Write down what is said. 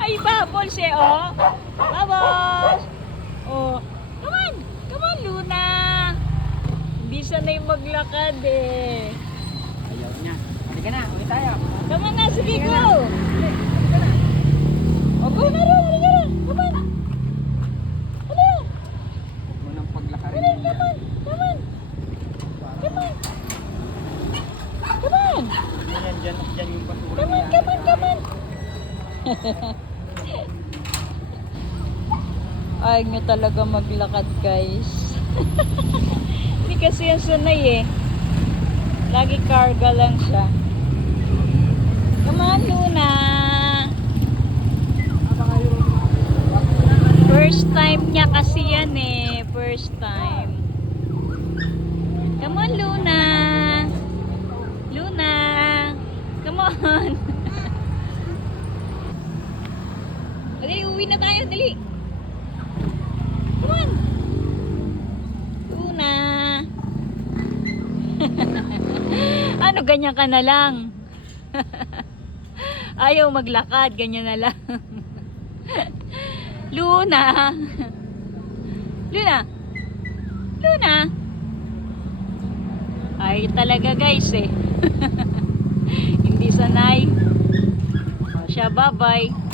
Ay, Bubbles eh, oh. Bubbles! Oh. Come on! Come on, Luna! Hindi sanay maglakad eh. Ayaw niya. Halika na, ulit tayo. Come on na, sige, go! Halika na. O, go na rin, halika na. Come on! Ano? Huwag mo nang paglakarin. Come on, come on! Come on! Come on! Come on! Yan, dyan yung basura Come on, niya. come on, come on! Ay nga talaga maglakad, guys. Hindi kasi yan sanay eh. Lagi karga lang siya. Come on, Luna! First time niya kasi yan eh. First time. Come on, Luna! Luna! Come on! Dali, uwi na tayo, dali! Come on! Luna! Ano, ganyan ka na lang? Ayaw maglakad, ganyan na lang. Luna! Luna! Luna! Ay talaga guys eh. Hindi sanay. O siya, bye-bye.